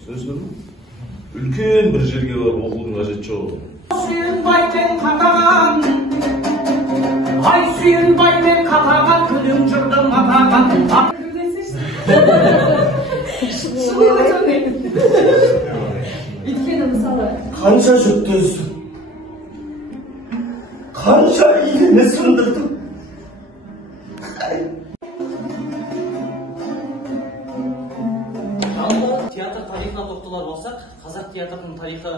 Сөз көрдүм. Үлкен бір жерге барып окуудун кажети жок. Сүйінбаймен қатаған, ай сүйінбаймен қатаған, күнің жырдың атаған. Өйткені мысалы қанша жүкті өстім, қанша иіні сындырдым. Театр тарихына тоқталар болсақ, қазақ театрының тарихы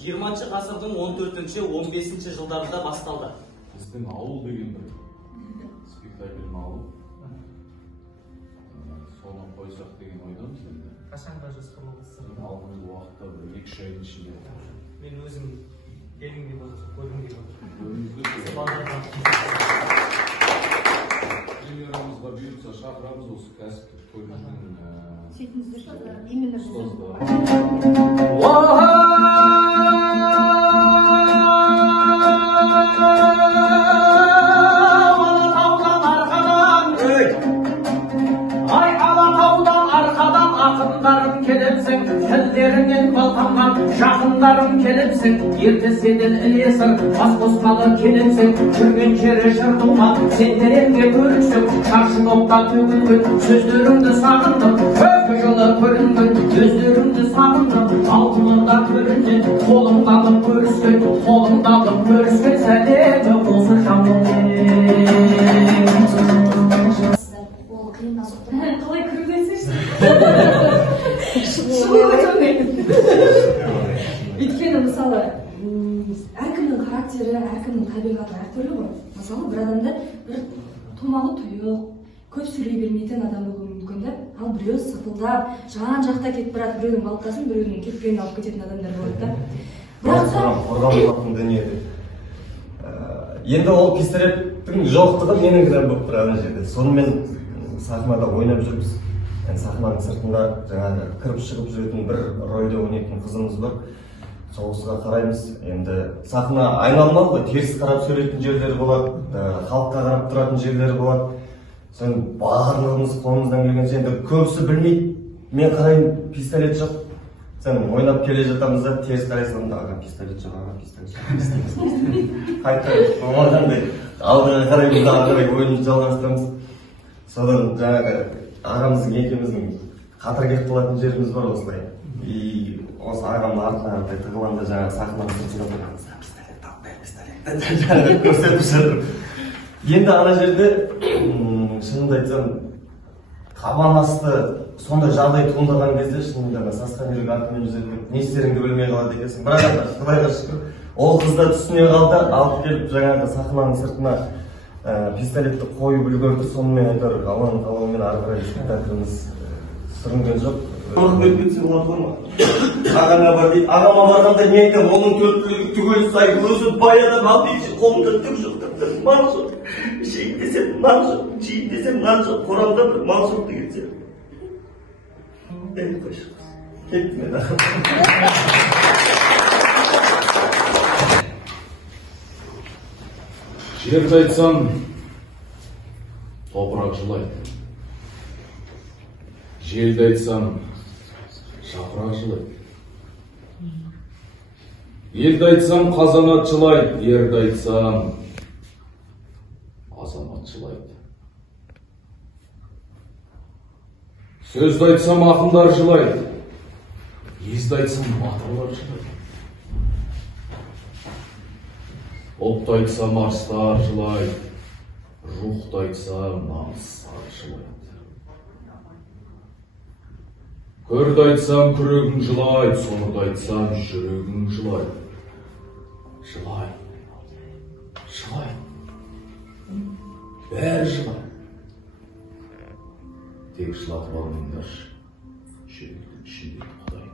20 ғасырдың 14-15 жылдарында басталды. Біздің ауыл деген бір спектакльдің ауыл. Соны қойсақ деген ойдамыз енді. Қашанға жоспарлапсыз? Алдағы уақытта бір 2-3 айдың ішінде. Мен өзім келгенге болса, көргенге болса. Премьерамызға бұйыртса шақырамыз осы кәсіптік көрмесінің именно Ақындарым келіпсің, тілдеріңнен балтанған жақындарым келіпсің, ертеседен ілесің, бас қосқалы келіпсің, жүрген жері жыртылған, сен тереңге көріксің, шаршың опта төгілген, сөздеріңді сағындым, көпі жылы көрінген, өздеріңді сағындым, алтынында көрінген, қолыңды алып көріскен, сәлемі осы жаныммен. ол қиынға соқты. Қалай күрілесіз? Өйткені мысалы әркімнің характері, әркімнің табиғаты әртүрлі ғой. Мысалы бір адамда бір томағы тұйық, көп сөйлей бермейтін адам болуы мүмкін да, ал біреу сықылдап, жан-жақта кетіп барады, біреудің балқасын, біреудің кетпенін алып кететін адамдар болады да. Бірақ қорған болатын дүниеде. Енді ол пистолеттің жоқтығы менің кінәм болып тұр ана жерде. Сонымен сахнада ойнап жүрміз. Сахнаның сыртында жаңағы кіріп шығып жүретін бір рөлде ойнайтын қызымыз бар. Соғысқа қараймыз. Енді сахна айналмалы ғой, теріс қарап сөйлейтін жерлері болады, халыққа қарап тұратын жерлері болады. Сон барлығымыз қолымыздан келгенше, енді көбісі білмейді. Мен қараймын, пистолет жоқ. Сен ойнап келе жатамыз да, теріс қарайсың, аға пистолет жоқ, аға пистолет жоқ. Қайтарып, болмағандай алдыға қараймыз да, ағарай ойынымызды жалғастырамыз. Содан жаңағы ағамыздың екеуміздің қатар кеп қалатын жеріміз бар осылай. И осы ағамның артына қаратай тығылғанда жаңағы сахнаның сыртында тұрғанымыз, пистолет таппай, пистолет жаңағы көрсетіп жатыр. Енді ана жерде шынымды айтсам, табан асты сондай жағдай туындаған кезде шынында сасқан жүрек артымен жүзеді, не істеріңді білмей қалады екенсің. Бірақ Құдайға шүкір, ол қыз да түсіне қалды, алып келіп жаңағы сахнаның сыртына пистолетті қойып үлгерді. Сонымен айтар, Алланың қалауымен ары қарай спектакліміз сүрінген жоқ. Қорқып кетпесе болады ғой ма? Ағаңа бар дейді. Ағама барғанда не айтам, оның төрттілігі түгел сай, өзі бай адам, ал дейші қолымда түк жоқ, мал жоқ. Ішейін десем нан жоқ, жейін десем нан жоқ, қорамда бір мал жоқ деген сияқты. Қойшы, кетті мен ағам. Жерді айтсам, топырақ жылайды. Желді айтсам, жапырақ жылайды. Елді айтсам, қазанат жылайды. Ерді айтсам, азамат жылайды. Сөзді айтсам, ақындар жылайды. Езді айтсам, батырлар жылайды. Ұлтты айтсам, арыстар жылайды. Рухты айтсам, намыстар жылайды. Көрді айтсам, күрегің жылайды. Соңырды айтсам, жүрегің жылайды. Жылайды. Жылайды. Бәрі жылайды. Тек жылатып алыңдаршы. Жүректің ішінде Құдай.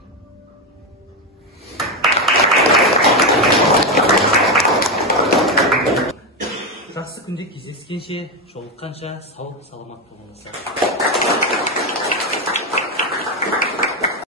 Жақсы күнде кездескенше, жолыққанша сау саламат болыңыздар.